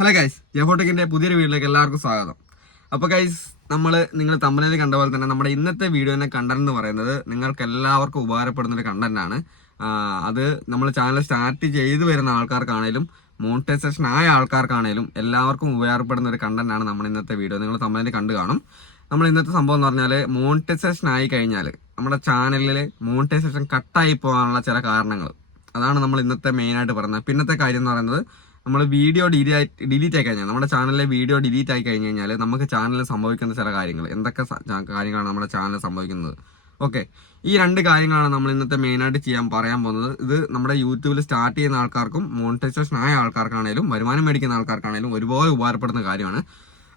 Hello guys ജെഫോട്ടിക്കിന്റെ പുതിയൊരു വീഡിയോയിലേക്ക് എല്ലാവർക്കും സ്വാഗതം. അപ്പോൾ ഗൈസ് നമ്മൾ നിങ്ങൾ തമ്പനയിൽ കണ്ട പോലെ തന്നെ നമ്മുടെ ഇന്നത്തെ വീഡിയോനെ കണ്ടന്റ് എന്ന് പറയുന്നത് നിങ്ങൾക്ക് എല്ലാവർക്കും ഉപകാരപ്പെടുന്ന ഒരു കണ്ടന്റ് ആണ്. അത് നമ്മൾ ചാനൽ സ്റ്റാർട്ട് ചെയ്തു വരുന്ന ആൾക്കാർക്കാണേലും മോണിറ്റൈസേഷൻ ആയ ആൾക്കാർക്കാണേലും എല്ലാവർക്കും ഉപകാരപ്പെടുന്ന ഒരു കണ്ടന്റാണ് നമ്മുടെ ഇന്നത്തെ വീഡിയോ നിങ്ങൾ തമ്പനയിൽ കണ്ടു കാണും. നമ്മൾ ഇന്നത്തെ സംഭവം എന്ന് പറഞ്ഞാൽ മോണിറ്റൈസേഷൻ ആയി കഴിഞ്ഞാൽ നമ്മുടെ ചാനലിൽ മോണിറ്റൈസേഷൻ കട്ടായി പോകാനുള്ള ചില കാരണങ്ങൾ അതാണ് നമ്മൾ ഇന്നത്തെ മെയിനായിട്ട് പറയുന്നത്. പിന്നത്തെ കാര്യം എന്ന് പറയുന്നത് നമ്മൾ വീഡിയോ ഡിലീറ്റ് ഡിലീറ്റ് ആയി കഴിഞ്ഞാൽ നമ്മുടെ ചാനലിലെ വീഡിയോ ഡിലീറ്റ് ആയി കഴിഞ്ഞ് കഴിഞ്ഞാൽ നമുക്ക് ചാനലിൽ സംഭവിക്കുന്ന ചില കാര്യങ്ങൾ എന്തൊക്കെ കാര്യങ്ങളാണ് നമ്മുടെ ചാനലിൽ സംഭവിക്കുന്നത്. ഓക്കെ ഈ രണ്ട് കാര്യങ്ങളാണ് നമ്മൾ ഇന്നത്തെ മെയിനായിട്ട് ചെയ്യാൻ പറയാൻ പോകുന്നത്. ഇത് നമ്മുടെ യൂട്യൂബിൽ സ്റ്റാർട്ട് ചെയ്യുന്ന ആൾക്കാർക്കും മോണിറ്റൈസേഷൻ ആയ ആൾക്കാർക്കാണേലും വരുമാനം മേടിക്കുന്ന ആൾക്കാർക്കാണേലും ഒരുപോലെ ഉപകാരപ്പെടുന്ന കാര്യമാണ്.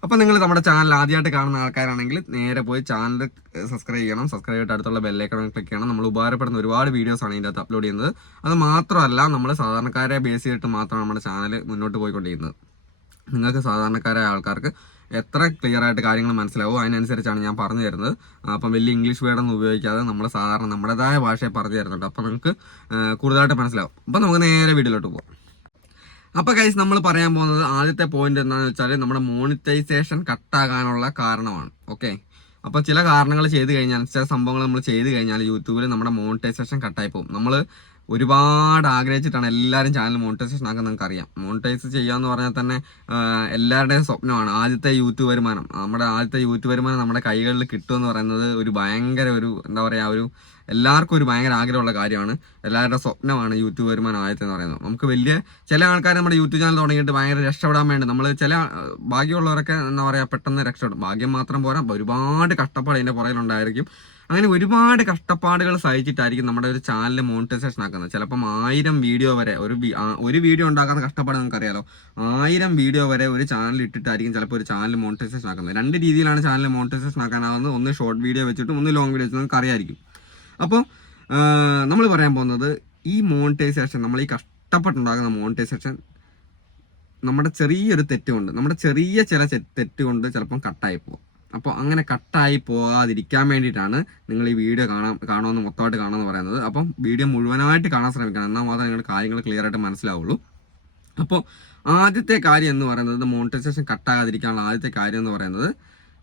അപ്പോൾ നിങ്ങൾ നമ്മുടെ ചാനൽ ആദ്യമായിട്ട് കാണുന്ന ആൾക്കാരാണെങ്കിൽ നേരെ പോയി ചാനൽ സബ്സ്ക്രൈബ് ചെയ്യണം. സബ്സ്ക്രൈബ് ചെയ്തിട്ട് അടുത്തുള്ള ബെല്ലൈക്കൺ ക്ലിക്ക് ചെയ്യണം. നമ്മൾ ഉപകാരപ്പെടുന്ന ഒരുപാട് വീഡിയോസ് ആണ് ഇതിന്റെ അകത്ത് അപ്ലോഡ് ചെയ്യുന്നത്. അത് മാത്രമല്ല നമ്മൾ സാധാരണക്കാരെ ബേസ് ചെയ്തിട്ട് മാത്രമാണ് നമ്മുടെ ചാനൽ മുന്നോട്ട് പോയിക്കൊണ്ടിരിക്കുന്നത്. നിങ്ങൾക്ക് സാധാരണക്കാരായ ആൾക്കാർക്ക് എത്ര ക്ലിയർ ആയിട്ട് കാര്യങ്ങൾ മനസ്സിലാവും അതിനനുസരിച്ചാണ് ഞാൻ പറഞ്ഞു തരുന്നത്. അപ്പം വലിയ ഇംഗ്ലീഷ് വേർഡൊന്നും ഉപയോഗിക്കാതെ നമ്മൾ സാധാരണ നമ്മുടേതായ ഭാഷയെ പറഞ്ഞു തരുന്നുണ്ട്. അപ്പം നിങ്ങൾക്ക് കൂടുതലായിട്ട് മനസ്സിലാവും. അപ്പം നമുക്ക് നേരെ വീഡിയോയിലോട്ട് പോകാം അപ്പൊ കൈസ് നമ്മൾ പറയാൻ പോകുന്നത് ആദ്യത്തെ പോയിന്റ് എന്താണെന്ന് വെച്ചാൽ നമ്മുടെ മോണിറ്റൈസേഷൻ കട്ടാകാനുള്ള കാരണമാണ്. ഓക്കെ അപ്പൊ ചില കാരണങ്ങൾ ചെയ്ത് കഴിഞ്ഞാൽ ചില സംഭവങ്ങൾ നമ്മൾ ചെയ്ത് കഴിഞ്ഞാൽ യൂട്യൂബിൽ നമ്മുടെ മോണിറ്റൈസേഷൻ കട്ടായി പോകും. നമ്മൾ ഒരുപാട് ആഗ്രഹിച്ചിട്ടാണ് എല്ലാവരും ചാനൽ മോണിറ്റൈസേഷൻ ആക്കാൻ നിങ്ങൾക്ക് അറിയാം മോണിറ്റൈസ് ചെയ്യാന്ന് പറഞ്ഞാൽ തന്നെ എല്ലാവരുടെയും സ്വപ്നമാണ്. ആദ്യത്തെ യൂത്ത് വരുമാനം. നമ്മുടെ ആദ്യത്തെ യൂത്ത് വരുമാനം നമ്മുടെ കൈകളിൽ കിട്ടുമെന്ന് പറയുന്നത് ഒരു ഭയങ്കര ഒരു എന്താ പറയുക ഒരു എല്ലാവർക്കും ഒരു ഭയങ്കര ആഗ്രഹമുള്ള കാര്യമാണ്. എല്ലാവരുടെ സ്വപ്നമാണ് യൂട്യൂബ് വരുമാനം ആദ്യത്തെ എന്ന് പറയുന്നത്. നമുക്ക് വലിയ ചില ആൾക്കാർ നമ്മുടെ യൂട്യൂബ് ചാനൽ തുടങ്ങിയിട്ട് ഭയങ്കര രക്ഷപ്പെടാൻ വേണ്ടി നമ്മൾ ചില ബാക്കിയുള്ളവരൊക്കെ എന്താ പറയുക പെട്ടെന്ന് രക്ഷപ്പെടും. ഭാഗ്യം മാത്രം പോരാ ഒരുപാട് കഷ്ടപ്പാട് അതിന്റെ പുറകിലുണ്ടായിരിക്കും. അങ്ങനെ ഒരുപാട് കഷ്ടപ്പാടുകൾ സഹിച്ചിട്ടായിരിക്കും നമ്മുടെ ഒരു ചാനൽ മോണിറ്റൈസേഷൻ ആക്കുന്നത്. ചിലപ്പം ആയിരം വീഡിയോ വരെ ഒരു ഒരു വീഡിയോ ഉണ്ടാക്കുന്ന കഷ്ടപ്പാട് നമുക്ക് അറിയാലോ ആയിരം വീഡിയോ വരെ ഒരു ചാനൽ ഇട്ടിട്ടായിരിക്കും ചിലപ്പോൾ ഒരു ചാനൽ മോണിറ്റൈസേഷൻ ആക്കുന്നത്. രണ്ട് രീതിയിലാണ് ചാനൽ മോണിറ്റൈസേഷൻ ആക്കാനാവുന്നത്. ഒന്ന് ഷോർട്ട് വീഡിയോ വെച്ചിട്ടും ഒന്ന് ലോങ് വീഡിയോ വെച്ചിട്ടും നമുക്ക് അറിയായിരിക്കും അപ്പോൾ നമ്മൾ പറയാൻ പോകുന്നത് ഈ മോണിറ്റൈസേഷൻ നമ്മൾ ഈ കഷ്ടപ്പെട്ടുണ്ടാകുന്ന മോണിറ്റൈസേഷൻ നമ്മുടെ ചെറിയൊരു തെറ്റുകൊണ്ട് നമ്മുടെ ചെറിയ ചില തെറ്റുകൊണ്ട് ചിലപ്പം കട്ടായി പോകും. അപ്പോൾ അങ്ങനെ കട്ടായി പോകാതിരിക്കാൻ വേണ്ടിയിട്ടാണ് നിങ്ങൾ ഈ വീഡിയോ കാണാൻ കാണുമെന്ന് മൊത്തമായിട്ട് കാണുമെന്ന് പറയുന്നത്. അപ്പം വീഡിയോ മുഴുവനായിട്ട് കാണാൻ ശ്രമിക്കണം. എന്നാൽ മാത്രമേ നിങ്ങളുടെ കാര്യങ്ങൾ ക്ലിയർ ആയിട്ട് മനസ്സിലാവുള്ളൂ. അപ്പോൾ ആദ്യത്തെ കാര്യം എന്ന് പറയുന്നത് മോണിറ്റൈസേഷൻ കട്ടാകാതിരിക്കാനുള്ള ആദ്യത്തെ കാര്യം എന്ന് പറയുന്നത്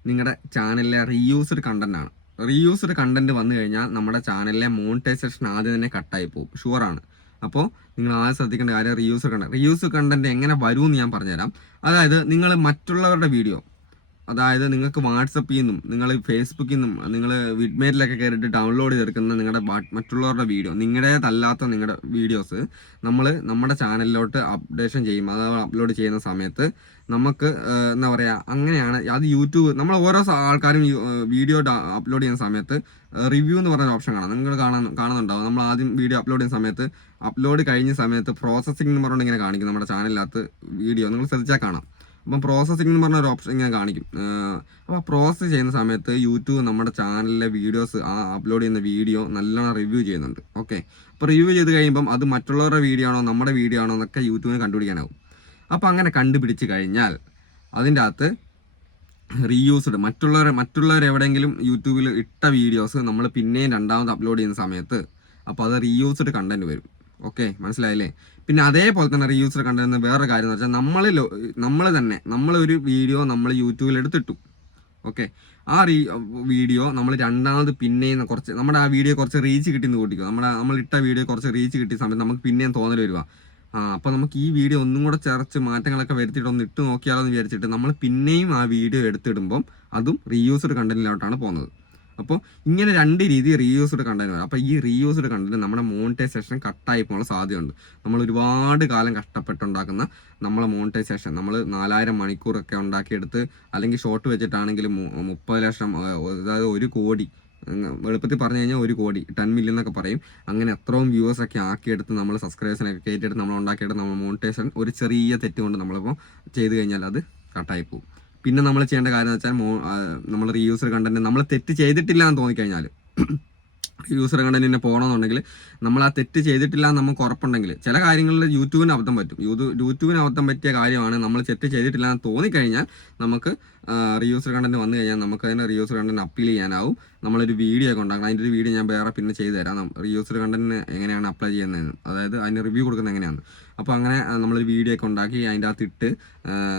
നിങ്ങളുടെ ചാനലിലെ റീയൂസ്ഡ് കണ്ടന്റ് ആണ്. റീയൂസ്ഡ് കണ്ടന്റ് വന്നു കഴിഞ്ഞാൽ നമ്മുടെ ചാനലിലെ മോണിറ്റൈസേഷൻ ആദ്യം തന്നെ കട്ടായി പോകും. ഷുവറാണ് അപ്പോൾ നിങ്ങൾ ആദ്യം ശ്രദ്ധിക്കേണ്ട കാര്യം റീയൂസ് കണ്ടന്റ് റീയൂസ് കണ്ടന്റ് എങ്ങനെ വരുമെന്ന് ഞാൻ പറഞ്ഞുതരാം. അതായത് നിങ്ങൾ മറ്റുള്ളവരുടെ വീഡിയോ അതായത് നിങ്ങൾക്ക് വാട്സപ്പിൽ നിന്നും നിങ്ങൾ ഫേസ്ബുക്കിൽ നിന്നും നിങ്ങൾ വിഡ്മേറ്റിലൊക്കെ കയറിയിട്ട് ഡൗൺലോഡ് ചെയ്തെടുക്കുന്ന നിങ്ങളുടെ മറ്റുള്ളവരുടെ വീഡിയോ നിങ്ങളുടേതല്ലാത്ത നിങ്ങളുടെ വീഡിയോസ് നമ്മൾ നമ്മുടെ ചാനലിലോട്ട് അപ്ഡേഷൻ ചെയ്യും അഥവാ അപ്ലോഡ് ചെയ്യുന്ന സമയത്ത് നമുക്ക് എന്താ പറയുക അങ്ങനെയാണ് അത് യൂട്യൂബ് നമ്മൾ ഓരോ ആൾക്കാരും വീഡിയോ അപ്ലോഡ് ചെയ്യുന്ന സമയത്ത് റിവ്യൂ എന്ന് പറയുന്ന ഓപ്ഷൻ കാണാം. നിങ്ങൾ കാണാൻ കാണുന്നുണ്ടാവും. നമ്മൾ ആദ്യം വീഡിയോ അപ്ലോഡ് ചെയ്യുന്ന സമയത്ത് അപ്ലോഡ് കഴിഞ്ഞ സമയത്ത് പ്രോസസ്സിംഗ് എന്ന് പറഞ്ഞുകൊണ്ട് ഇങ്ങനെ കാണിക്കും നമ്മുടെ ചാനലിനകത്ത് വീഡിയോ നിങ്ങൾ ശ്രദ്ധിച്ചാൽ കാണാം. അപ്പം പ്രോസസ്സിംഗ് എന്ന് പറഞ്ഞ ഒരു ഓപ്ഷൻ ഇങ്ങനെ കാണിക്കും. അപ്പോൾ പ്രോസസ്സ് ചെയ്യുന്ന സമയത്ത് യൂട്യൂബ് നമ്മുടെ ചാനലിലെ വീഡിയോസ് ആ അപ്ലോഡ് ചെയ്യുന്ന വീഡിയോ നല്ലോണം റിവ്യൂ ചെയ്യുന്നുണ്ട്. ഓക്കെ അപ്പോൾ റിവ്യൂ ചെയ്ത് കഴിയുമ്പം അത് മറ്റുള്ളവരുടെ വീഡിയോ ആണോ നമ്മുടെ വീഡിയോ ആണോ എന്നൊക്കെ യൂട്യൂബിന് കണ്ടുപിടിക്കാനാവും. അപ്പോൾ അങ്ങനെ കണ്ടുപിടിച്ച് കഴിഞ്ഞാൽ അതിന്റെ അകത്ത് റീയൂസ്ഡ് മറ്റുള്ളവർ മറ്റുള്ളവർ എവിടെയെങ്കിലും യൂട്യൂബിൽ ഇട്ട വീഡിയോസ് നമ്മൾ പിന്നെയും രണ്ടാമത് അപ്ലോഡ് ചെയ്യുന്ന സമയത്ത് അപ്പോൾ അത് റീയൂസ്ഡ് കണ്ടന്റ് വരും. ഓക്കെ മനസ്സിലായില്ലേ? പിന്നെ അതേപോലെ തന്നെ റീയൂസർ കണ്ടുവരുന്ന വേറൊരു കാര്യം എന്ന് വെച്ചാൽ നമ്മൾ നമ്മൾ തന്നെ നമ്മളൊരു വീഡിയോ നമ്മൾ യൂട്യൂബിൽ എടുത്തിട്ടു. ഓക്കെ ആ റീ വീഡിയോ നമ്മൾ രണ്ടാമത് പിന്നെയും കുറച്ച് നമ്മുടെ ആ വീഡിയോ കുറച്ച് റീച്ച് കിട്ടിയെന്ന് കൂട്ടിക്കും. നമ്മുടെ നമ്മൾ ഇട്ട വീഡിയോ കുറച്ച് റീച്ച് കിട്ടിയ സമയത്ത് നമുക്ക് പിന്നെയും തോന്നൽ വരുക. ആ അപ്പോൾ നമുക്ക് ഈ വീഡിയോ ഒന്നും കൂടെ ചേർച്ച് മാറ്റങ്ങളൊക്കെ വരുത്തിയിട്ട് ഒന്ന് ഇട്ട് നോക്കിയാലോ എന്ന് വിചാരിച്ചിട്ട് നമ്മൾ പിന്നെയും ആ വീഡിയോ എടുത്തിടുമ്പം അതും റീയൂസ്ഡ് കണ്ടന്റിലോട്ടാണ് പോകുന്നത്. അപ്പോൾ ഇങ്ങനെ രണ്ട് രീതി റീയൂസ്ഡ് കണ്ടന്റ് അപ്പോൾ ഈ റീയൂസ്ഡ് കണ്ടന്റ് നമ്മുടെ മോണിറ്റൈസേഷൻ കട്ടായി പോകാനുള്ള സാധ്യതയുണ്ട്. നമ്മൾ ഒരുപാട് കാലം കഷ്ടപ്പെട്ടുണ്ടാക്കുന്ന നമ്മളെ മോണിറ്റൈസേഷൻ നമ്മൾ നാലായിരം മണിക്കൂറൊക്കെ ഉണ്ടാക്കിയെടുത്ത് അല്ലെങ്കിൽ ഷോർട്ട് വെച്ചിട്ടാണെങ്കിൽ മുപ്പത് ലക്ഷം അതായത് ഒരു കോടി എളുപ്പത്തിൽ പറഞ്ഞു കഴിഞ്ഞാൽ ഒരു കോടി ടെൻ മില്യൺ എന്നൊക്കെ പറയും. അങ്ങനെ എത്രയും വ്യൂവേഴ്സ് ഒക്കെ ആക്കിയെടുത്ത് നമ്മൾ സബ്സ്ക്രൈബേഴ്സിനൊക്കെ കയറ്റിയെടുത്ത് നമ്മൾ ഉണ്ടാക്കിയെടുത്ത് നമ്മൾ മോണിറ്റൈസേഷൻ ഒരു ചെറിയ തെറ്റ് കൊണ്ട് നമ്മളിപ്പോൾ ചെയ്ത് കഴിഞ്ഞാൽ അത് കട്ടായി പോകും. പിന്നെ നമ്മൾ ചെയ്യേണ്ട കാര്യം എന്ന് വെച്ചാൽ മോ നമ്മൾ റീയൂസർ കണ്ടന്റ് നമ്മൾ തെറ്റ് ചെയ്തിട്ടില്ല എന്ന് തോന്നിക്കഴിഞ്ഞാൽ യൂസർ കണ്ടന്റ് തന്നെ പോകണമെന്നുണ്ടെങ്കിൽ നമ്മൾ ആ തെറ്റ് ചെയ്തിട്ടില്ല എന്ന് നമുക്ക് ഉറപ്പുണ്ടെങ്കിൽ ചില കാര്യങ്ങളിൽ യൂട്യൂബിന് അബദ്ധം പറ്റും. യൂട്യൂബ് യൂട്യൂബിന് അബദ്ധം പറ്റിയ കാര്യമാണ് നമ്മൾ തെറ്റ് ചെയ്തിട്ടില്ല എന്ന് തോന്നിക്കഴിഞ്ഞാൽ നമുക്ക് റീയൂസർ കണ്ടന്റ് വന്നു കഴിഞ്ഞാൽ നമുക്ക് അതിന് റീയൂസർ കണ്ടന്റ് അപ്പീൽ ചെയ്യാനാവും. നമ്മളൊരു വീഡിയോ ഒക്കെ ഉണ്ടാക്കണം. അതിന്റെ ഒരു വീഡിയോ ഞാൻ വേറെ പിന്നെ ചെയ്തു തരാം. റീയൂസ്ഡ് കണ്ടന്റിന് എങ്ങനെയാണ് അപ്ലൈ ചെയ്യുന്നതെന്ന്. അതായത് അതിന് റിവ്യൂ കൊടുക്കുന്നത് എങ്ങനെയാണ്. അപ്പോൾ അങ്ങനെ നമ്മളൊരു വീഡിയോ ഒക്കെ ഉണ്ടാക്കി അതിന്റെ അകത്ത് ഇട്ട്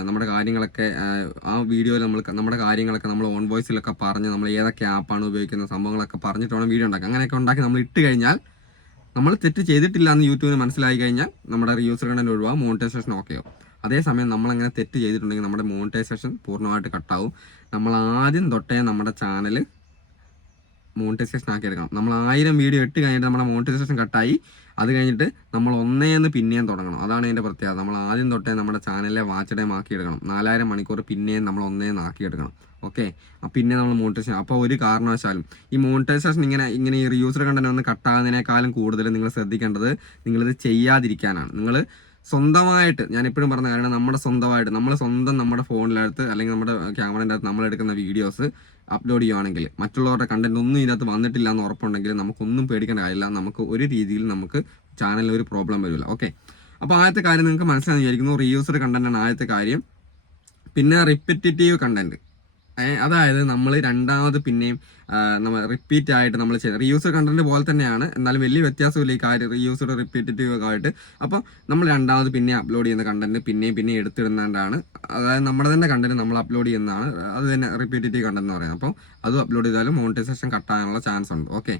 നമ്മുടെ കാര്യങ്ങളൊക്കെ ആ, ആ വീഡിയോയിൽ നമ്മൾ നമ്മുടെ കാര്യങ്ങളൊക്കെ നമ്മൾ ഓൺ വോയിസിലൊക്കെ പറഞ്ഞ് നമ്മൾ ഏതൊക്കെ ആപ്പാണ് ഉപയോഗിക്കുന്ന സംഭവങ്ങളൊക്കെ പറഞ്ഞിട്ട് വേണം വീഡിയോ ഉണ്ടാക്കുക അങ്ങനെയൊക്കെ ഉണ്ടാക്കി നമ്മൾ ഇട്ട് കഴിഞ്ഞാൽ നമ്മൾ തെറ്റ് ചെയ്തിട്ടില്ല എന്ന് യൂട്യൂബിന് മനസ്സിലായി കഴിഞ്ഞാൽ നമ്മുടെ റീയൂസർ കണ്ടന്റ് ഒഴിവാകും മോണിറ്റൈസേഷൻ ഓക്കെ ആവും. അതേസമയം നമ്മളങ്ങനെ തെറ്റ് ചെയ്തിട്ടുണ്ടെങ്കിൽ നമ്മുടെ മോണിറ്റൈസേഷൻ പൂർണമായിട്ട് കട്ടാവും നമ്മൾ ആദ്യം തൊട്ടേ നമ്മുടെ ചാനൽ മോണിറ്റൈസേഷൻ ആക്കി എടുക്കണം നമ്മൾ ആയിരം വീഡിയോ ഇട്ട് കഴിഞ്ഞിട്ട് നമ്മുടെ മോണിറ്റൈസേഷൻ കട്ടായി. അത് കഴിഞ്ഞിട്ട് നമ്മൾ ഒന്നേന്ന് പിന്നെയും തുടങ്ങണം. അതാണ് അതിന്റെ പ്രത്യേകത. നമ്മൾ ആദ്യം തൊട്ടേ നമ്മുടെ ചാനലിലെ വാച്ച് ടൈം ആക്കി എടുക്കണം നാലായിരം മണിക്കൂർ പിന്നെയും നമ്മൾ ഒന്നേന്ന് ആക്കി എടുക്കണം ഓക്കെ പിന്നെ നമ്മൾ മോണിറ്റൈസേഷൻ. അപ്പോൾ ഒരു കാരണവശാലും ഈ മോണിറ്റൈസേഷൻ ഇങ്ങനെ ഇങ്ങനെ ഈ റിയൂസർ കണ്ടന്റ് ഒന്ന് കട്ടാകുന്നതിനേക്കാളും കൂടുതൽ നിങ്ങൾ ശ്രദ്ധിക്കേണ്ടത് നിങ്ങളിത് ചെയ്യാതിരിക്കാനാണ്. നിങ്ങൾ സ്വന്തമായിട്ട് ഞാൻ എപ്പോഴും പറഞ്ഞ കാരണം നമ്മുടെ സ്വന്തമായിട്ട് നമ്മൾ സ്വന്തം നമ്മുടെ ഫോണിലടുത്ത് അല്ലെങ്കിൽ നമ്മുടെ ക്യാമറേന്റെ അകത്ത് നമ്മൾ എടുക്കുന്ന വീഡിയോസ് അപ്ലോഡ് ചെയ്യുവാണെങ്കിൽ മറ്റുള്ളവരുടെ കണ്ടന്റ് ഒന്നും ഇതിനകത്ത് വന്നിട്ടില്ല എന്ന് ഉറപ്പുണ്ടെങ്കിൽ നമുക്കൊന്നും പേടിക്കേണ്ട കാര്യമില്ല. നമുക്ക് ഒരു രീതിയിൽ നമുക്ക് ചാനലിൽ ഒരു പ്രോബ്ലം വരില്ല. ഓക്കെ അപ്പോൾ ആദ്യത്തെ കാര്യം നിങ്ങൾക്ക് മനസ്സിലാകുന്നു വിചാരിക്കുന്നു. റീയൂസ്ഡ് കണ്ടന്റാണ് ആദ്യത്തെ കാര്യം. പിന്നെ റിപ്പറ്റേറ്റീവ് കണ്ടന്റ് അതായത് നമ്മൾ രണ്ടാമത് പിന്നെയും നമ്മൾ റിപ്പീറ്റ് ആയിട്ട് നമ്മൾ ചെയ്യുന്നത് റീയൂസർ കണ്ടന്റ് പോലെ തന്നെയാണ്. എന്നാലും വലിയ വ്യത്യാസമില്ല ഈ കാര്യം. റീയൂസർ റിപ്പീറ്റേറ്റീവ് ഒക്കെ ആയിട്ട് അപ്പോൾ നമ്മൾ രണ്ടാമത് പിന്നെ അപ്ലോഡ് ചെയ്യുന്ന കണ്ടന്റ് പിന്നെയും പിന്നെയും എടുത്തിടുന്നതാണ്. അതായത് നമ്മുടെ തന്നെ കണ്ടന്റ് നമ്മൾ അപ്ലോഡ് ചെയ്യുന്നതാണ്. അത് തന്നെ റിപ്പീറ്റേറ്റീവ് കണ്ടന്റ് എന്ന് പറയുന്നത്. അപ്പോൾ അതും അപ്ലോഡ് ചെയ്താലും മോണിറ്റൈസേഷൻ കട്ടാകാനുള്ള ചാൻസ് ഉണ്ട്. ഓക്കെ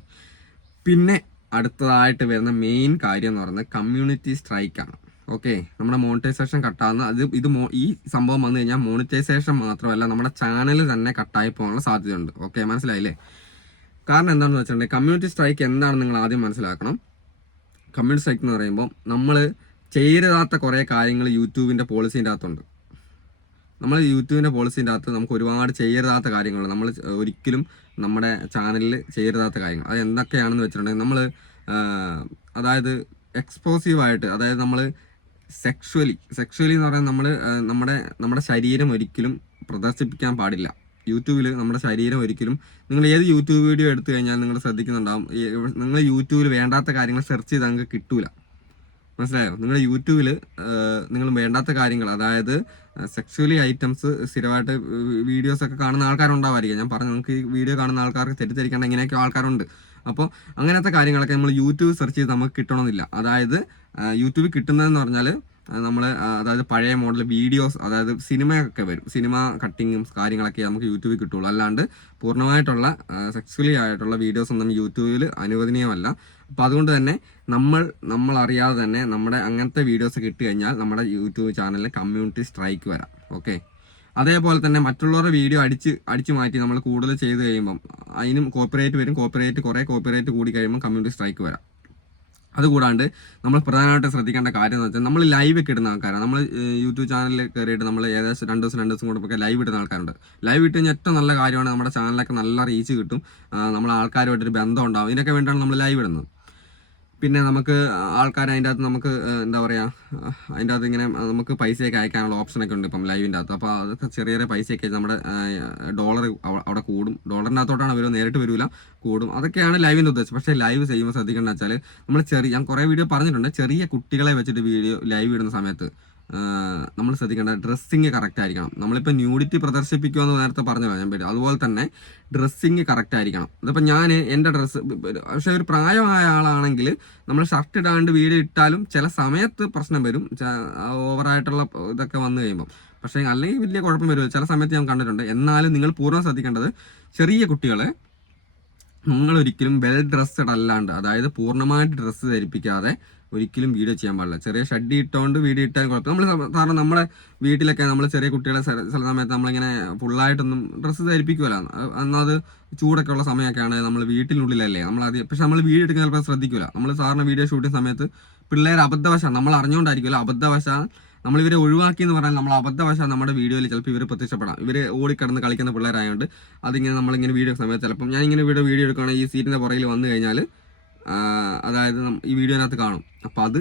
പിന്നെ അടുത്തതായിട്ട് വരുന്ന മെയിൻ കാര്യം എന്ന് പറയുന്നത് കമ്മ്യൂണിറ്റി സ്ട്രൈക്കാണ് ഓക്കെ നമ്മുടെ മോണിറ്റൈസേഷൻ കട്ടാകുന്ന അത് ഇത് ഈ സംഭവം വന്നു കഴിഞ്ഞാൽ മോണിറ്റൈസേഷൻ മാത്രമല്ല നമ്മുടെ ചാനൽ തന്നെ കട്ടായി പോകാനുള്ള സാധ്യതയുണ്ട്. ഓക്കെ മനസ്സിലായില്ലേ? കാരണം എന്താണെന്ന് വെച്ചിട്ടുണ്ടെങ്കിൽ കമ്മ്യൂണിറ്റി സ്ട്രൈക്ക് എന്താണെന്ന് നിങ്ങൾ ആദ്യം മനസ്സിലാക്കണം. കമ്മ്യൂണിറ്റി സ്ട്രൈക്ക് എന്ന് പറയുമ്പോൾ നമ്മൾ ചെയ്യരുതാത്ത കുറേ കാര്യങ്ങൾ യൂട്യൂബിന്റെ പോളിസീന്റെ അകത്തുണ്ട്. നമ്മൾ യൂട്യൂബിന്റെ പോളിസീന്റെ അകത്ത് നമുക്ക് ഒരുപാട് ചെയ്യരുതാത്ത കാര്യങ്ങൾ നമ്മൾ ഒരിക്കലും നമ്മുടെ ചാനലിൽ ചെയ്യരുതാത്ത കാര്യങ്ങൾ. അത് എന്തൊക്കെയാണെന്ന് വെച്ചിട്ടുണ്ടെങ്കിൽ നമ്മൾ അതായത് എക്സ്പ്ലോസീവായിട്ട് അതായത് നമ്മൾ സെക്ഷുവലി സെക്ഷുവലി എന്ന് പറയുന്നത് നമ്മൾ നമ്മുടെ നമ്മുടെ ശരീരം ഒരിക്കലും പ്രദർശിപ്പിക്കാൻ പാടില്ല. യൂട്യൂബിൽ നമ്മുടെ ശരീരം ഒരിക്കലും നിങ്ങൾ ഏത് യൂട്യൂബ് വീഡിയോ എടുത്തു കഴിഞ്ഞാൽ നിങ്ങൾ ശ്രദ്ധിക്കുന്നുണ്ടാവും. നിങ്ങൾ യൂട്യൂബിൽ വേണ്ടാത്ത കാര്യങ്ങൾ സെർച്ച് ചെയ്ത് നിങ്ങൾക്ക് കിട്ടൂല. മനസ്സിലായോ? നിങ്ങൾ യൂട്യൂബിൽ നിങ്ങൾ വേണ്ടാത്ത കാര്യങ്ങൾ അതായത് സെക്ഷലി ഐറ്റംസ് സ്ഥിരമായിട്ട് വീഡിയോസ് ഒക്കെ കാണുന്ന ആൾക്കാരുണ്ടാവായിരിക്കും ഞാൻ പറഞ്ഞു നിങ്ങൾക്ക് ഈ വീഡിയോ കാണുന്ന ആൾക്കാർക്ക് തെറ്റിദ്ധരിക്കേണ്ട ഇങ്ങനെയൊക്കെ ആൾക്കാരുണ്ട്. അപ്പോൾ അങ്ങനത്തെ കാര്യങ്ങളൊക്കെ നമ്മൾ യൂട്യൂബ് സെർച്ച് ചെയ്ത് നമുക്ക് കിട്ടണമെന്നില്ല. അതായത് യൂട്യൂബിൽ കിട്ടുന്നതെന്ന് പറഞ്ഞാൽ നമ്മൾ അതായത് പഴയ മോഡൽ വീഡിയോസ് അതായത് സിനിമയൊക്കെ വരും. സിനിമ കട്ടിങ്ങും കാര്യങ്ങളൊക്കെ നമുക്ക് യൂട്യൂബിൽ കിട്ടുള്ളൂ. അല്ലാണ്ട് പൂർണമായിട്ടുള്ള സെക്സ്വലി ആയിട്ടുള്ള വീഡിയോസ് ഒന്നും യൂട്യൂബിൽ അനുവദനീയമല്ല. അപ്പോൾ അതുകൊണ്ട് തന്നെ നമ്മൾ നമ്മൾ അറിയാതെ തന്നെ നമ്മുടെ അങ്ങനത്തെ വീഡിയോസ് കിട്ടി കഴിഞ്ഞാൽ നമ്മുടെ യൂട്യൂബ് ചാനലിൽ കമ്മ്യൂണിറ്റി സ്ട്രൈക്ക് വരാം. ഓക്കെ അതേപോലെ തന്നെ മറ്റുള്ളവരുടെ വീഡിയോ അടിച്ച് അടിച്ചു മാറ്റി നമ്മൾ കൂടുതൽ ചെയ്ത് കഴിയുമ്പം അതിനും കോപ്പറേറ്റ് വരും. കോപ്പറേറ്റ് കുറേ കോപ്പറേറ്റ് കൂടി കഴിയുമ്പോൾ കമ്മ്യൂണിറ്റി സ്ട്രൈക്ക് വരാം. അതുകൂടാണ്ട് നമ്മൾ പ്രധാനമായിട്ട് ശ്രദ്ധിക്കേണ്ട കാര്യം എന്ന് വെച്ചാൽ നമ്മൾ ലൈവ് ഒക്കെ ഇടുന്ന ആൾക്കാരാണ്. നമ്മൾ യൂട്യൂബ് ചാനലിൽ കയറിയിട്ട് നമ്മൾ ഏകദേശം രണ്ട് ദിവസം രണ്ട് ദിവസം കൂടുമ്പോൾ ലൈവ് ഇടുന്ന ആൾക്കാരുണ്ട്. ലൈവ് ഇട്ട് കഴിഞ്ഞാൽ ഏറ്റവും നല്ല കാര്യമാണ് നമ്മുടെ ചാനലൊക്കെ നല്ല റീച്ച് കിട്ടും. നമ്മൾ ആൾക്കാരുമായിട്ടൊരു ബന്ധം ഉണ്ടാവും. ഇതിനൊക്കെ വേണ്ടിയാണ് നമ്മൾ ലൈവ് ഇടുന്നത്. പിന്നെ നമുക്ക് ആൾക്കാർ അതിന്റെ അകത്ത് നമുക്ക് എന്താ പറയുക അതിന്റെ അകത്ത് ഇങ്ങനെ നമുക്ക് പൈസയൊക്കെ അയക്കാനുള്ള ഓപ്ഷനൊക്കെ ഉണ്ട് ഇപ്പം ലൈവിന്റെ അകത്ത്. അപ്പോൾ അതൊക്കെ ചെറിയ ചെറിയ പൈസയൊക്കെ നമ്മുടെ ഡോളർ അവിടെ കൂടും. ഡോളറിന്റെ അകത്തോട്ടാണ് വരുമോ നേരിട്ട് വരില്ല കൂടും. അതൊക്കെയാണ് ലൈവിന്റെ ഉദ്ദേശം. പക്ഷേ ലൈവ് ചെയ്യുമ്പോൾ ശ്രദ്ധിക്കേണ്ടത് വെച്ചാൽ നമ്മൾ ചെറിയ ഞാൻ കുറേ വീഡിയോ പറഞ്ഞിട്ടുണ്ട്. ചെറിയ കുട്ടികളെ വെച്ചിട്ട് വീഡിയോ ലൈവ് ഇടുന്ന സമയത്ത് നമ്മൾ ശ്രദ്ധിക്കേണ്ട ഡ്രസ്സിങ് കറക്റ്റ് ആയിരിക്കണം. നമ്മളിപ്പോൾ ന്യൂഡിറ്റി പ്രദർശിപ്പിക്കുമെന്ന് നേരത്തെ പറഞ്ഞല്ലോ ഞാൻ പേര് അതുപോലെ തന്നെ ഡ്രസ്സിങ് കറക്റ്റ് ആയിരിക്കണം. ഇതിപ്പോൾ ഞാൻ എന്റെ ഡ്രസ്സ് പക്ഷേ ഒരു പ്രായമായ ആളാണെങ്കിൽ നമ്മൾ ഷർട്ട് ഇടാണ്ട് വീട് ഇട്ടാലും ചില സമയത്ത് പ്രശ്നം വരും. ഓവറായിട്ടുള്ള ഇതൊക്കെ വന്നു കഴിയുമ്പം. പക്ഷേ അല്ലെങ്കിൽ വലിയ കുഴപ്പം വരുമോ? ചില സമയത്ത് ഞാൻ കണ്ടിട്ടുണ്ട്. എന്നാലും നിങ്ങൾ പൂർണം ശ്രദ്ധിക്കേണ്ടത് ചെറിയ കുട്ടികളെ നിങ്ങൾ ഒരിക്കലും വെൽ ഡ്രസ്സഡ് അല്ലാണ്ട് അതായത് പൂർണമായിട്ട് ഡ്രസ്സ് ധരിപ്പിക്കാതെ ഒരിക്കലും വീഡിയോ ചെയ്യാൻ പാടില്ല. ചെറിയ ഷഡ്ഡി ഇട്ടുകൊണ്ട് വീഡിയോ ഇട്ടാൽ കുഴപ്പം നമ്മൾ സാധാരണ നമ്മുടെ വീട്ടിലൊക്കെ നമ്മൾ ചെറിയ കുട്ടികളെ ചില സമയത്ത് നമ്മളിങ്ങനെ ഫുള്ളായിട്ടൊന്നും ഡ്രസ്സ് ധരിപ്പിക്കുമല്ലോ എന്നാൽ ചൂടൊക്കെ ഉള്ള സമയമൊക്കെയാണ് നമ്മൾ വീട്ടിനുള്ളിലല്ലേ. നമ്മൾ അത് പക്ഷെ നമ്മൾ വീഡിയോ എടുക്കുന്ന ചിലപ്പോൾ ശ്രദ്ധിക്കില്ല നമ്മൾ സാറിന് വീഡിയോ ഷൂട്ട് ചെയ്യുന്ന സമയത്ത് പിള്ളേർ അബദ്ധവശാണ് നമ്മൾ അറിഞ്ഞുകൊണ്ടായിരിക്കുമല്ലോ അബദ്ധവശാൽ നമ്മൾ ഇവരെ ഒഴിവാക്കി എന്ന് പറഞ്ഞാൽ നമ്മൾ അബദ്ധവശാൽ നമ്മുടെ വീഡിയോയിൽ ചിലപ്പോൾ ഇവർ പ്രത്യക്ഷപ്പെടാം. ഇവർ ഓടിക്കടന്ന് കളിക്കുന്ന പിള്ളേരായതുകൊണ്ട് അതിങ്ങനെ നമ്മളിങ്ങനെ വീഡിയോ സമയത്ത് ചിലപ്പം ഞാനിങ്ങനെ വീഡിയോ വീഡിയോ എടുക്കുകയാണെങ്കിൽ ഈ സീറ്റിന്റെ പുറകിൽ വന്നു കഴിഞ്ഞാൽ അതായത് ഈ വീഡിയോനകത്ത് കാണും. അപ്പോൾ അത്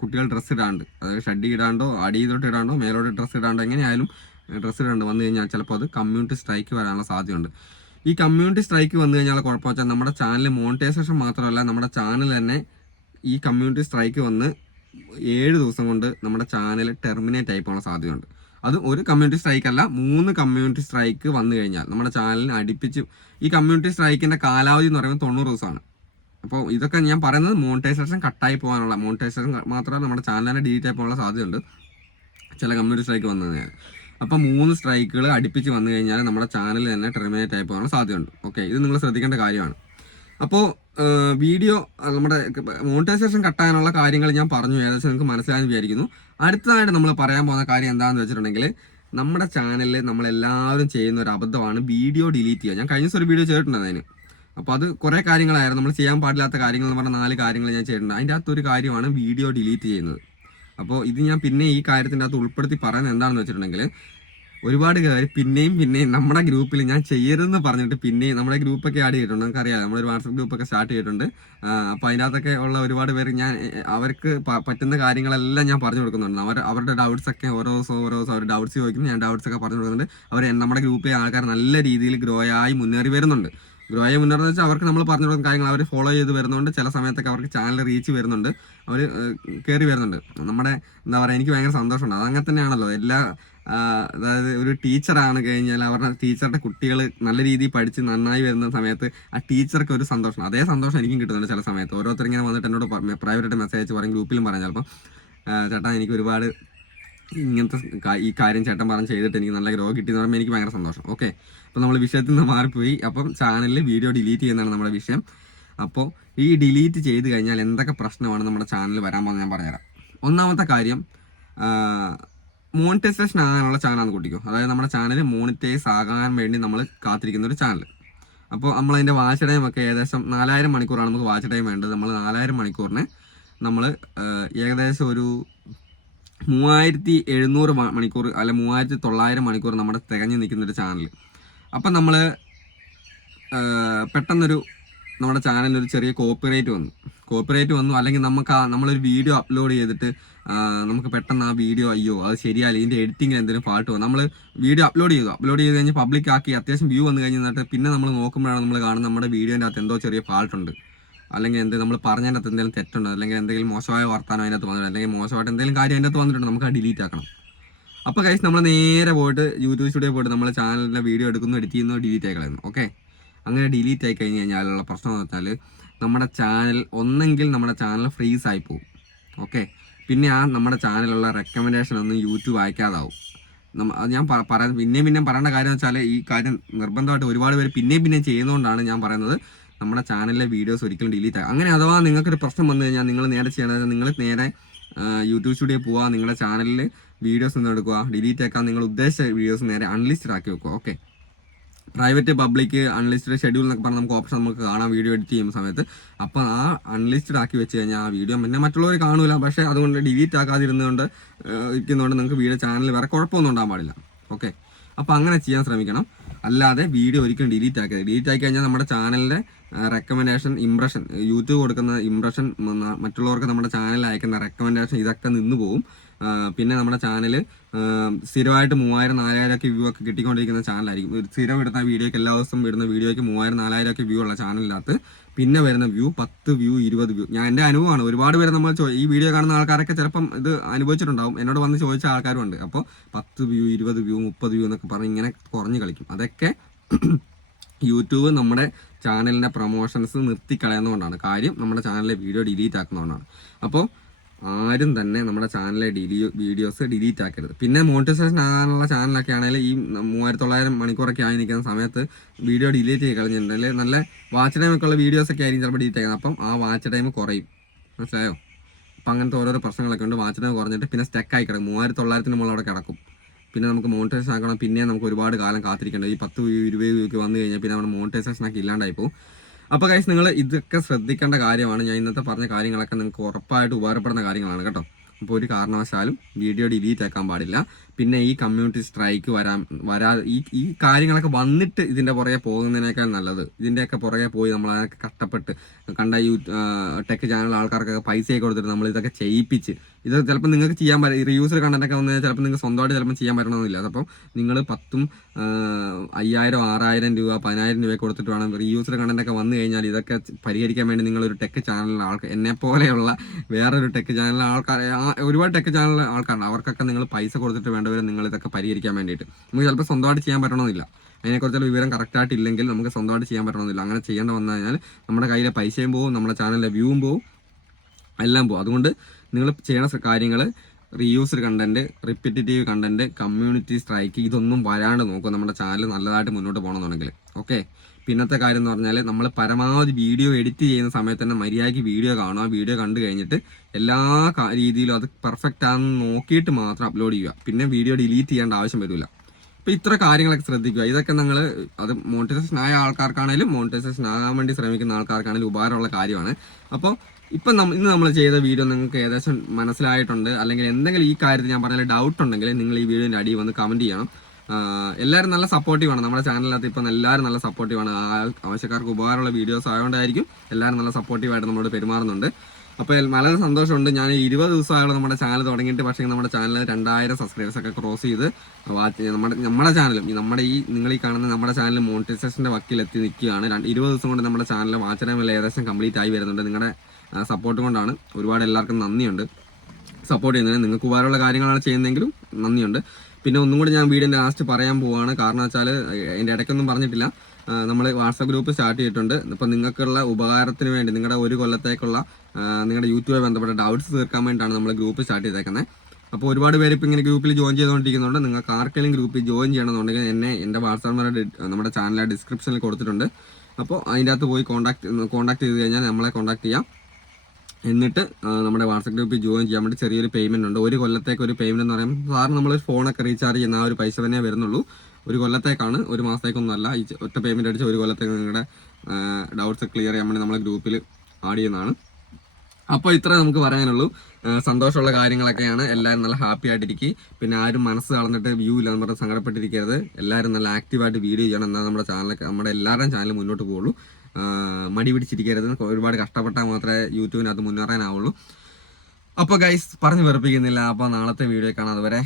കുട്ടികൾ ഡ്രസ്സ് ഇടാണ്ട്. അതായത് ഷഡ്ഡി ഇടാണ്ടോ അടിയിലോട്ട് ഇടാണ്ടോ മേലോട്ട് ഡ്രസ്സ് ഇടാണ്ടോ എങ്ങനെയായാലും ഡ്രസ്സ് ഇടാണ്ട് വന്നു കഴിഞ്ഞാൽ ചിലപ്പോൾ അത് കമ്മ്യൂണിറ്റി സ്ട്രൈക്ക് വരാനുള്ള സാധ്യതയുണ്ട്. ഈ കമ്മ്യൂണിറ്റി സ്ട്രൈക്ക് വന്നു കഴിഞ്ഞാൽ കുഴപ്പം നമ്മുടെ ചാനൽ മോണിറ്റൈസേഷൻ മാത്രമല്ല നമ്മുടെ ചാനൽ തന്നെ ഈ കമ്മ്യൂണിറ്റി സ്ട്രൈക്ക് വന്ന് ഏഴ് ദിവസം കൊണ്ട് നമ്മുടെ ചാനൽ ടെർമിനേറ്റ് ആയി പോകാൻ സാധ്യതയുണ്ട്. അത് ഒരു കമ്മ്യൂണിറ്റി സ്ട്രൈക്ക് അല്ല മൂന്ന് കമ്മ്യൂണിറ്റി സ്ട്രൈക്ക് വന്നു കഴിഞ്ഞാൽ നമ്മുടെ ചാനലിന് അടുപ്പിച്ച് ഈ കമ്മ്യൂണിറ്റി സ്ട്രൈക്കിന്റെ കാലാവധി എന്ന് പറയുന്നത് തൊണ്ണൂറ് ദിവസമാണ്. അപ്പോൾ ഇതൊക്കെ ഞാൻ പറയുന്നത് മോണിറ്റൈസേഷൻ കട്ടായി പോകാനുള്ള മോണിറ്റൈസേഷൻ മാത്രമല്ല നമ്മുടെ ചാനലിനെ ഡിലീറ്റ് ആയി പോകാനുള്ള സാധ്യതയുണ്ട്. ചില കമ്മ്യൂണിറ്റി സ്ട്രൈക്ക് വന്നു കഴിഞ്ഞാൽ. അപ്പോൾ മൂന്ന് സ്ട്രൈക്കുകൾ അടുപ്പിച്ച് വന്നു കഴിഞ്ഞാൽ നമ്മുടെ ചാനൽ തന്നെ ടെർമിനേറ്റ് ആയി പോകാനുള്ള സാധ്യതയുണ്ട്. ഓക്കെ ഇത് നിങ്ങൾ ശ്രദ്ധിക്കേണ്ട കാര്യമാണ്. അപ്പോൾ വീഡിയോ നമ്മുടെ മോണിറ്റൈസേഷൻ കട്ടാനുള്ള കാര്യങ്ങൾ ഞാൻ പറഞ്ഞു. ഏകദേശം നിങ്ങൾക്ക് മനസ്സിലായെന്ന് വിചാരിക്കുന്നു. അടുത്തതായിട്ട് നമ്മൾ പറയാൻ പോകുന്ന കാര്യം എന്താണെന്ന് വെച്ചിട്ടുണ്ടെങ്കിൽ നമ്മുടെ ചാനലിൽ നമ്മളെല്ലാവരും ചെയ്യുന്ന ഒരു അബദ്ധമാണ് വീഡിയോ ഡിലീറ്റ് ചെയ്യുക. ഞാൻ കഴിഞ്ഞ ദിവസം ഒരു വീഡിയോ ചെയ്തിട്ടുണ്ട് അതിന്. അപ്പോൾ അത് കുറേ കാര്യങ്ങളായിരുന്നു. നമ്മൾ ചെയ്യാൻ പാടില്ലാത്ത കാര്യങ്ങൾ എന്ന് പറഞ്ഞ നാല് കാര്യങ്ങൾ ഞാൻ ചെയ്തിട്ടുണ്ട്. അതിന്റെ അകത്തൊരു കാര്യമാണ് വീഡിയോ ഡിലീറ്റ് ചെയ്യുന്നത്. അപ്പോൾ ഇത് ഞാൻ പിന്നെ ഈ കാര്യത്തിന്റെ അകത്ത് ഉൾപ്പെടുത്തി പറയുന്നത് എന്താണെന്ന് വെച്ചിട്ടുണ്ടെങ്കിൽ ഒരുപാട് പേര് പിന്നെയും പിന്നെയും നമ്മുടെ ഗ്രൂപ്പിൽ ഞാൻ ചെയ്യരുതെന്ന് പറഞ്ഞിട്ട് പിന്നെയും നമ്മുടെ ഗ്രൂപ്പൊക്കെ ആഡ് ചെയ്തിട്ടുണ്ട്. നമുക്കറിയാം. നമ്മളൊരു വാട്സപ്പ് ഗ്രൂപ്പൊക്കെ സ്റ്റാർട്ട് ചെയ്തിട്ടുണ്ട്. അപ്പോൾ അതിനകത്തൊക്കെ ഉള്ള ഒരുപാട് പേര് ഞാൻ അവർക്ക് പറ്റുന്ന കാര്യങ്ങളെല്ലാം ഞാൻ പറഞ്ഞു കൊടുക്കുന്നുണ്ട്. അവർ അവരുടെ ഡൗട്ട്സ് ഒക്കെ ഓരോ ദിവസവും ഓരോ ദിവസം അവർ ഡൗട്ട്സ് ചോദിക്കുന്നു. ഞാൻ ഡൗട്ട്സ് ഒക്കെ പറഞ്ഞു കൊടുക്കുന്നുണ്ട്. അവർ നമ്മുടെ ഗ്രൂപ്പിലെ ആൾക്കാർ നല്ല രീതിയിൽ ഗ്രോ ആയി മുന്നേറി വരുന്നുണ്ട്. ഗ്രോ ആയി മുന്നേറുന്ന വെച്ചാൽ അവർക്ക് നമ്മൾ പറഞ്ഞു കൊടുക്കുന്ന കാര്യങ്ങൾ അവർ ഫോളോ ചെയ്ത് വരുന്നുണ്ട്. ചില സമയത്തൊക്കെ അവർക്ക് ചാനൽ റീച്ച് വരുന്നുണ്ട്. അവർ കയറി വരുന്നുണ്ട്. നമ്മുടെ എന്താ പറയുക എനിക്ക് ഭയങ്കര സന്തോഷമുണ്ട്. അത് അങ്ങനെ തന്നെയാണല്ലോ. എല്ലാ അതായത് ഒരു ടീച്ചറാണ് കഴിഞ്ഞാൽ അവരുടെ ടീച്ചറുടെ കുട്ടികൾ നല്ല രീതിയിൽ പഠിച്ച് നന്നായി വരുന്ന സമയത്ത് ആ ടീച്ചർക്ക് ഒരു സന്തോഷം. അതേ സന്തോഷം എനിക്കും കിട്ടുന്നുണ്ട് ചില സമയത്ത്. ഓരോരുത്തർ ഇങ്ങനെ വന്നിട്ട് എന്നോട് പ്രൈവറ്റ് മെസ്സേജ് പറയും ഗ്രൂപ്പിലും പറഞ്ഞാൽ ചിലപ്പോൾ ചേട്ടാ എനിക്ക് ഒരുപാട് ഇങ്ങനത്തെ ഈ കാര്യം ചേട്ടൻ പറഞ്ഞ് ചെയ്തിട്ട് എനിക്ക് നല്ല ഗ്രോ കിട്ടിയെന്ന് പറയുമ്പോൾ എനിക്ക് ഭയങ്കര സന്തോഷം. ഓക്കെ അപ്പോൾ നമ്മൾ വിഷയത്തിൽ നിന്ന് മാറിപ്പോയി. അപ്പം ചാനലിൽ വീഡിയോ ഡിലീറ്റ് ചെയ്യുന്നതാണ് നമ്മുടെ വിഷയം. അപ്പോൾ ഈ ഡിലീറ്റ് ചെയ്ത് കഴിഞ്ഞാൽ എന്തൊക്കെ പ്രശ്നമാണ് നമ്മുടെ ചാനലിൽ വരാൻ പോകുന്നത് ഞാൻ പറഞ്ഞുതരാം. ഒന്നാമത്തെ കാര്യം മോണിറ്റൈസേഷൻ ആകാനുള്ള ചാനലാണ് കുട്ടിക്കോ. അതായത് നമ്മുടെ ചാനൽ മോണിറ്റൈസ് ആകാൻ വേണ്ടി നമ്മൾ കാത്തിരിക്കുന്ന ഒരു ചാനൽ അപ്പോൾ നമ്മൾ അതിന്റെ വാച്ച് ടൈം ഒക്കെ ഏകദേശം നാലായിരം മണിക്കൂറാണ് നമുക്ക് വാച്ച് ടൈം വേണ്ടത്. നമ്മൾ നാലായിരം മണിക്കൂറിന് നമ്മൾ ഏകദേശം ഒരു മൂവായിരത്തി എഴുന്നൂറ് മണിക്കൂർ അല്ല മൂവായിരത്തി തൊള്ളായിരം മണിക്കൂർ നമ്മുടെ തികഞ്ഞു നിൽക്കുന്നൊരു ചാനൽ അപ്പം നമ്മൾ പെട്ടെന്നൊരു നമ്മുടെ ചാനലിൽ ഒരു ചെറിയ കോപ്പിറൈറ്റ് വന്നു. കോപ്പിറൈറ്റ് വന്നു അല്ലെങ്കിൽ നമുക്ക് ആ നമ്മളൊരു വീഡിയോ അപ്ലോഡ് ചെയ്തിട്ട് നമുക്ക് പെട്ടെന്ന് ആ വീഡിയോ അയ്യോ അത് ശരിയല്ല ഇതിന്റെ എഡിറ്റിങ്ങിൽ എന്തെങ്കിലും ഫാൾട്ട് വന്നു. നമ്മൾ വീഡിയോ അപ്ലോഡ് ചെയ്തു. അപ്ലോഡ് ചെയ്ത് കഴിഞ്ഞ് പബ്ലിക് ആക്കി അത്യാവശ്യം വ്യൂ വന്നു കഴിഞ്ഞിട്ട് പിന്നെ നമ്മൾ നോക്കുമ്പോഴാണ് നമ്മൾ കാണുന്നത് നമ്മുടെ വീഡിയോന്റെ അകത്ത് എന്തോ ചെറിയ ഫാൾട്ട് ഉണ്ട്. അല്ലെങ്കിൽ എന്ത് നമ്മൾ പറഞ്ഞതിനകത്ത് എന്തെങ്കിലും തെറ്റുണ്ടോ? അല്ലെങ്കിൽ എന്തെങ്കിലും മോശമായ വർത്താനം അതിനകത്ത് വന്നിട്ടുണ്ട്? അല്ലെങ്കിൽ മോശമായിട്ട് എന്തെങ്കിലും കാര്യം അതിനകത്ത് വന്നിട്ടുണ്ടോ? നമുക്ക് ഡിലീറ്റ് ആക്കണം. അപ്പോൾ കഴിച്ച് നമ്മൾ നേരെ പോയിട്ട് യൂട്യൂബ് സ്റ്റുഡിയോ പോയിട്ട് നമ്മൾ ചാനലിലെ വീഡിയോ എടുക്കുന്നു എഡിറ്റ് ചെയ്യുന്നു ഡിലീറ്റ് ആയി കളയുന്നു. ഓക്കെ അങ്ങനെ ഡിലീറ്റ് ആയി കഴിഞ്ഞ് കഴിഞ്ഞാലുള്ള പ്രശ്നം എന്ന് വെച്ചാൽ നമ്മുടെ ചാനൽ ഒന്നെങ്കിൽ നമ്മുടെ ചാനൽ ഫ്രീസ് ആയി പോകും ഓക്കെ പിന്നെ ആ നമ്മുടെ ചാനലിലുള്ള റെക്കമെൻഡേഷൻ ഒന്നും യൂട്യൂബ് അയക്കാതാവും. ഞാൻ പറയാൻ പിന്നെയും പിന്നെയും പറയേണ്ട കാര്യം എന്ന് വെച്ചാൽ ഈ കാര്യം നിർബന്ധമായിട്ട് ഒരുപാട് പേര് പിന്നെയും പിന്നെയും ചെയ്യുന്നതുകൊണ്ടാണ് ഞാൻ പറയുന്നത്. നമ്മുടെ ചാനലിലെ വീഡിയോസ് ഒരിക്കലും ഡിലീറ്റ് ആകും അങ്ങനെ അഥവാ നിങ്ങൾക്കൊരു പ്രശ്നം വന്നു കഴിഞ്ഞാൽ നിങ്ങൾ നേരെ ചെയ്യണത് നിങ്ങൾ നേരെ യൂട്യൂബ് സ്റ്റുഡിയോ പോവുക നിങ്ങളുടെ ചാനലിൽ വീഡിയോസ് ഒന്നും എടുക്കുക ഡിലീറ്റ് ആക്കാൻ നിങ്ങൾ ഉദ്ദേശിച്ച വീഡിയോസ് നേരെ അൺലിസ്റ്റഡ് ആക്കി വെക്കുക okay private public unlisted schedule എന്നൊക്കെ പറഞ്ഞ് നമുക്ക് ഓപ്ഷൻ നമുക്ക് കാണാം വീഡിയോ എഡിറ്റ് ചെയ്യുന്ന സമയത്ത്. അപ്പോൾ ആ അൺലിസ്റ്റഡ് ആക്കി വെച്ച് കഴിഞ്ഞാൽ ആ വീഡിയോ പിന്നെ മറ്റുള്ളവർ കാണൂല. പക്ഷേ അതുകൊണ്ട് ഡിലീറ്റ് ആക്കാതിരുന്നുകൊണ്ട് ഇരിക്കുന്നതുകൊണ്ട് നിങ്ങൾക്ക് വീഡിയോ ചാനലിൽ വേറെ കുഴപ്പമൊന്നും ഉണ്ടാകാൻ പാടില്ല ഓക്കെ അപ്പോൾ അങ്ങനെ ചെയ്യാൻ ശ്രമിക്കണം. അല്ലാതെ വീഡിയോ ഒരിക്കലും ഡിലീറ്റ് ആക്കരുത്. ഡിലീറ്റ് ആക്കി കഴിഞ്ഞാൽ നമ്മുടെ ചാനലിന്റെ റെക്കമെൻഡേഷൻ ഇംപ്രഷൻ യൂട്യൂബ് കൊടുക്കുന്ന ഇംപ്രഷൻ മറ്റുള്ളവർക്ക് നമ്മുടെ ചാനലിൽ അയക്കുന്ന റെക്കമെൻഡേഷൻ ഇതൊക്കെ നിന്ന് പോകും പിന്നെ നമ്മുടെ ചാനൽ സ്ഥിരമായിട്ട് മൂവായിരം നാലായിരം ഒക്കെ വ്യൂ ഒക്കെ കിട്ടിക്കൊണ്ടിരിക്കുന്ന ചാനലായിരിക്കും. ഒരു സ്ഥിരം ഇടുന്ന വീഡിയോക്ക് എല്ലാ ദിവസവും ഇടുന്ന വീഡിയോയ്ക്ക് മൂവായിരം നാലായിരം ഒക്കെ വ്യൂ ഉള്ള ചാനലിനകത്ത് പിന്നെ വരുന്ന വ്യൂ പത്ത് വ്യൂ ഇരുപത് വ്യൂ ഞാൻ എന്റെ അനുഭവമാണ്. ഒരുപാട് പേര് നമ്മൾ ഈ വീഡിയോ കാണുന്ന ആൾക്കാരൊക്കെ ചിലപ്പം ഇത് അനുഭവിച്ചിട്ടുണ്ടാവും. എന്നോട് വന്ന് ചോദിച്ച ആൾക്കാരുണ്ട് അപ്പോൾ പത്ത് വ്യൂ ഇരുപത് വ്യൂ മുപ്പത് വ്യൂ എന്നൊക്കെ പറഞ്ഞ് ഇങ്ങനെ കുറഞ്ഞ് കളിക്കും. അതൊക്കെ യൂട്യൂബ് നമ്മുടെ ചാനലിന്റെ പ്രൊമോഷൻസ് നിർത്തിക്കളയുന്നതുകൊണ്ടാണ്. കാര്യം നമ്മുടെ ചാനലിലെ വീഡിയോ ഡിലീറ്റ് ആക്കുന്നതുകൊണ്ടാണ്. അപ്പോൾ ആരും തന്നെ നമ്മുടെ ചാനലിലെ ഡിലീ വീഡിയോസ് ഡിലീറ്റ് ആക്കരുത്. പിന്നെ മോണിറ്റൈസേഷൻ ആകാനുള്ള ചാനലൊക്കെ ആണെങ്കിൽ ഈ മൂവായിരത്തി തൊള്ളായിരം മണിക്കൂറൊക്കെ ആയി നിൽക്കുന്ന സമയത്ത് വീഡിയോ ഡിലീറ്റ് ചെയ്ത് കളഞ്ഞിട്ടുണ്ടെങ്കിൽ നല്ല വാച്ച് ടൈം ഒക്കെ ഉള്ള വീഡിയോസ് ഒക്കെ ആയിരിക്കും ചിലപ്പോൾ ഡിലീറ്റ് ആക്കുന്നത്. അപ്പം ആ വാച്ച് ടൈം കുറയും. മനസ്സിലായോ? അപ്പം അങ്ങനത്തെ ഓരോരോ പ്രശ്നങ്ങളൊക്കെ ഉണ്ട്. വാച്ച് ടൈം കുറഞ്ഞിട്ട് പിന്നെ സ്റ്റക്ക് ആയി കിടക്കും. മൂവായിരത്തി തൊള്ളായിരത്തിന് മുകളിൽ അവിടെ കിടക്കും. പിന്നെ നമുക്ക് മോണിറ്റൈസേഷൻ ആക്കണം. പിന്നെ നമുക്ക് ഒരുപാട് കാലം കാത്തിരിക്കേണ്ടത് ഈ പത്ത് ഇരുപത് ഒക്കെ വന്നു കഴിഞ്ഞാൽ പിന്നെ നമ്മുടെ മോണിറ്റൈസേഷൻ ഒക്കെ ഇല്ലാണ്ടായി പോകും. അപ്പോൾ കൈസ് നിങ്ങൾ ഇതൊക്കെ ശ്രദ്ധിക്കേണ്ട കാര്യമാണ്. ഞാൻ ഇന്നത്തെ പറഞ്ഞ കാര്യങ്ങളൊക്കെ നിങ്ങൾക്ക് ഉറപ്പായിട്ട് ഉപകാരപ്പെടുന്ന കാര്യങ്ങളാണ് കേട്ടോ. അപ്പോൾ ഒരു കാരണവശാലും വീഡിയോ ഡിലീറ്റ് ആക്കാൻ പാടില്ല. പിന്നെ ഈ കമ്മ്യൂണിറ്റി സ്ട്രൈക്ക് വരാൻ വരാ ഈ ഈ കാര്യങ്ങളൊക്കെ വന്നിട്ട് ഇതിന്റെ പുറകെ പോകുന്നതിനേക്കാൾ നല്ലത്. ഇതിന്റെയൊക്കെ പുറകെ പോയി നമ്മൾ അതൊക്കെ കഷ്ടപ്പെട്ട് കണ്ട യൂ ടെക് ചാനൽ ആൾക്കാർക്കൊക്കെ പൈസയൊക്കെ കൊടുത്തിട്ട് നമ്മൾ ഇതൊക്കെ ചെയ്യിപ്പിച്ച്. ഇത് ചിലപ്പോൾ നിങ്ങൾക്ക് ചെയ്യാൻ പറ്റും റിയൂസർ കണ്ടന്റൊക്കെ വന്ന് ചിലപ്പോൾ നിങ്ങൾക്ക് സ്വന്തമായിട്ട് ചിലപ്പോൾ ചെയ്യാൻ പറ്റണമെന്നില്ല അതപ്പം നിങ്ങൾ പത്തും അയ്യായിരം ആറായിരം രൂപ പതിനായിരം രൂപ കൊടുത്തിട്ട് വേണം റീയൂസർ കണ്ടന്റൊക്കെ വന്നു കഴിഞ്ഞാൽ ഇതൊക്കെ പരിഹരിക്കാൻ വേണ്ടി നിങ്ങളൊരു ടെക് ചാനലിലെ ആൾക്കാർ എന്നെ പോലെയുള്ള വേറൊരു ടെക് ചാനലിലെ ആൾക്കാർ ഒരുപാട് ടെക് ചാനലിലെ ആൾക്കാരുണ്ട്. അവർക്കൊക്കെ നിങ്ങൾ പൈസ കൊടുത്തിട്ട് വേണ്ടവരെ നിങ്ങൾ ഇതൊക്കെ പരിഹരിക്കാൻ വേണ്ടിയിട്ട്. നമുക്ക് ചിലപ്പോൾ സ്വന്തമായിട്ട് ചെയ്യാൻ പറ്റണമെന്നില്ല. അതിനെക്കുറിച്ചുള്ള വിവരം കറക്റ്റായിട്ട് ഇല്ലെങ്കിൽ നമുക്ക് സ്വന്തമായിട്ട് ചെയ്യാൻ പറ്റണമെന്നില്ല. അങ്ങനെ ചെയ്യേണ്ട വന്നു കഴിഞ്ഞാൽ നമ്മുടെ കയ്യിലെ പൈസയും പോവും നമ്മുടെ ചാനലിലെ വ്യൂവും പോവും എല്ലാം പോകും അതുകൊണ്ട് നിങ്ങൾ ചെയ്യണ കാര്യങ്ങൾ reused content repetitive content community strike ഇതൊന്നും വരാണ്ട് നോക്കുക. നമ്മുടെ ചാനൽ നല്ലതായിട്ട് മുന്നോട്ട് പോകണമെന്നുണ്ടെങ്കിൽ. ഓക്കെ പിന്നത്തെ കാര്യം എന്ന് പറഞ്ഞാൽ നമ്മൾ പരമാവധി വീഡിയോ എഡിറ്റ് ചെയ്യുന്ന സമയത്ത് തന്നെ മര്യാദയ്ക്ക് വീഡിയോ കാണുക. വീഡിയോ കണ്ടു കഴിഞ്ഞിട്ട് എല്ലാ രീതിയിലും അത് പെർഫെക്റ്റ് ആണെന്ന് നോക്കിയിട്ട് മാത്രം അപ്ലോഡ് ചെയ്യുക. പിന്നെ വീഡിയോ ഡിലീറ്റ് ചെയ്യേണ്ട ആവശ്യം വരില്ല അപ്പോൾ ഇത്ര കാര്യങ്ങളൊക്കെ ശ്രദ്ധിക്കുക. ഇതൊക്കെ നിങ്ങൾ അത് മോണിറ്റൈസേഷൻ ആയ ആൾക്കാർക്കാണെങ്കിലും മോണിറ്റൈസേഷൻ ആകാൻ വേണ്ടി ശ്രമിക്കുന്ന ആൾക്കാർക്കാണെങ്കിലും ഉപകാരമുള്ള കാര്യമാണ്. അപ്പോൾ ഇപ്പം നമ്മൾ ഇന്ന് നമ്മൾ ചെയ്ത വീഡിയോ നിങ്ങൾക്ക് ഏകദേശം മനസ്സിലായിട്ടുണ്ട്. അല്ലെങ്കിൽ എന്തെങ്കിലും ഈ കാര്യത്തിൽ ഞാൻ പറഞ്ഞാൽ ഡൗട്ട് ഉണ്ടെങ്കിൽ നിങ്ങൾ ഈ വീഡിയോന്റെ അടിയിൽ വന്ന് കമന്റ് ചെയ്യണം. എല്ലാവരും നല്ല സപ്പോർട്ടീവ് ആണ്. നമ്മുടെ ചാനലിനകത്ത് ഇപ്പം എല്ലാവരും നല്ല സപ്പോർട്ടീവ് ആണ്. ആവശ്യക്കാർക്ക് ഉപകാരമുള്ള വീഡിയോസ് ആയതുകൊണ്ടായിരിക്കും എല്ലാവരും നല്ല സപ്പോർട്ടീവായിട്ട് നമ്മളോട് പെരുമാറുന്നുണ്ട്. അപ്പോൾ വളരെ സന്തോഷമുണ്ട്. ഞാൻ ഇരുപത് ദിവസമായുള്ള നമ്മുടെ ചാനൽ തുടങ്ങിയിട്ട് പക്ഷേ നമ്മുടെ ചാനലിൽ രണ്ടായിരം സബ്സ്ക്രൈബേഴ്സ് ഒക്കെ ക്രോസ് ചെയ്ത് നമ്മുടെ നമ്മുടെ ചാനലും നമ്മുടെ ഈ നിങ്ങൾ ഈ കാണുന്ന നമ്മുടെ ചാനൽ മോണിറ്റൈസേഷന്റെ വക്കിലെത്തി നിൽക്കുകയാണ്. ഇരുപത് ദിവസം കൊണ്ട് നമ്മുടെ ചാനൽ വാച്ച് ടൈം ഏകദേശം കംപ്ലീറ്റ് ആയി വരുന്നുണ്ട്. നിങ്ങളുടെ സപ്പോർട്ട് കൊണ്ടാണ് ഒരുപാട് എല്ലാവർക്കും നന്ദിയുണ്ട്. സപ്പോർട്ട് ചെയ്യുന്നതിന് നിങ്ങൾക്ക് ഉപകാരമുള്ള കാര്യങ്ങളാണ് ചെയ്യുന്നതെങ്കിലും നന്ദിയുണ്ട്. പിന്നെ ഒന്നും കൂടി ഞാൻ വീടിന്റെ ലാസ്റ്റ് പറയാൻ പോവാണ്. കാരണം വെച്ചാൽ എന്റെ ഇടയ്ക്കൊന്നും പറഞ്ഞിട്ടില്ല. നമ്മൾ വാട്സാപ്പ് ഗ്രൂപ്പ് സ്റ്റാർട്ട് ചെയ്തിട്ടുണ്ട്. ഇപ്പം നിങ്ങൾക്കുള്ള ഉപകാരത്തിന് വേണ്ടി നിങ്ങളുടെ ഒരു കൊല്ലത്തേക്കുള്ള നിങ്ങളുടെ യൂട്യൂബ് ബന്ധപ്പെട്ട ഡൗട്ട്സ് തീർക്കാൻ വേണ്ടിയിട്ടാണ് നമ്മൾ ഗ്രൂപ്പ് സ്റ്റാർട്ട് ചെയ്തേക്കുന്നത് അപ്പോൾ ഒരുപാട് പേര് ഇപ്പോൾ ഇങ്ങനെ ഗ്രൂപ്പിൽ ജോയിൻ ചെയ്തുകൊണ്ടിരിക്കുന്നുണ്ട് നിങ്ങൾക്ക് ആർക്കെങ്കിലും ഗ്രൂപ്പിൽ ജോയിൻ ചെയ്യണമെന്നുണ്ടെങ്കിൽ എന്നെ എന്റെ വാട്സാപ്പ് നമ്പർ നമ്മുടെ ചാനലിലെ ഡിസ്ക്രിപ്ഷനിൽ കൊടുത്തിട്ടുണ്ട്. അപ്പോൾ അതിന്റെ അകത്ത് പോയി കോൺടാക്ട് കോൺടാക്ട് ചെയ്ത് കഴിഞ്ഞാൽ നമ്മളെ കോൺടാക്ട് ചെയ്യാം. എന്നിട്ട് നമ്മുടെ വാട്സപ്പ് ഗ്രൂപ്പിൽ ജോയിൻ ചെയ്യാൻ വേണ്ടി ചെറിയൊരു പേയ്മെന്റ് ഉണ്ട്. ഒരു കൊല്ലത്തേക്ക് ഒരു പേയ്മെന്റ് എന്ന് പറയുമ്പോൾ സാറിന് നമ്മൾ ഫോണൊക്കെ റീചാർജ് ചെയ്യുന്ന ആ ഒരു പൈസ തന്നെ വരുന്നുള്ളൂ. ഒരു കൊല്ലത്തേക്കാണ് ഒരു മാസത്തേക്കൊന്നും അല്ല ഈ ഒറ്റ പേയ്മെന്റ് അടിച്ച് ഒരു കൊല്ലത്തേക്ക് നിങ്ങളുടെ ഡൗട്ട്സ് ക്ലിയർ ചെയ്യാൻ വേണ്ടി നമ്മളെ ഗ്രൂപ്പിൽ ആഡ് ചെയ്യുന്നതാണ്. അപ്പോൾ ഇത്ര നമുക്ക് പറയാനുള്ളൂ. സന്തോഷമുള്ള കാര്യങ്ങളൊക്കെയാണ്. എല്ലാവരും നല്ല ഹാപ്പി ആയിട്ടിരിക്കും. പിന്നെ ആരും മനസ്സ് കളഞ്ഞിട്ട് വ്യൂ ഇല്ലാന്ന് പറഞ്ഞ് സങ്കടപ്പെട്ടിരിക്കരുത്. എല്ലാവരും നല്ല ആക്റ്റീവായിട്ട് വീഡിയോ ചെയ്യണം. എന്നാൽ നമ്മുടെ ചാനലൊക്കെ നമ്മുടെ എല്ലാവരുടെയും ചാനൽ മുന്നോട്ട് പോകുള്ളൂ മടി പിടിച്ചിരിക്കരുത്. ഒരുപാട് കഷ്ടപ്പെട്ടാൽ മാത്രമേ യൂട്യൂബിനകത്ത് മുന്നേറാനാവുള്ളൂ. അപ്പോൾ ഗൈസ് പറഞ്ഞു വെറുപ്പിക്കുന്നില്ല. അപ്പോൾ നാളത്തെ വീഡിയോ കാണാം. അതുവരെ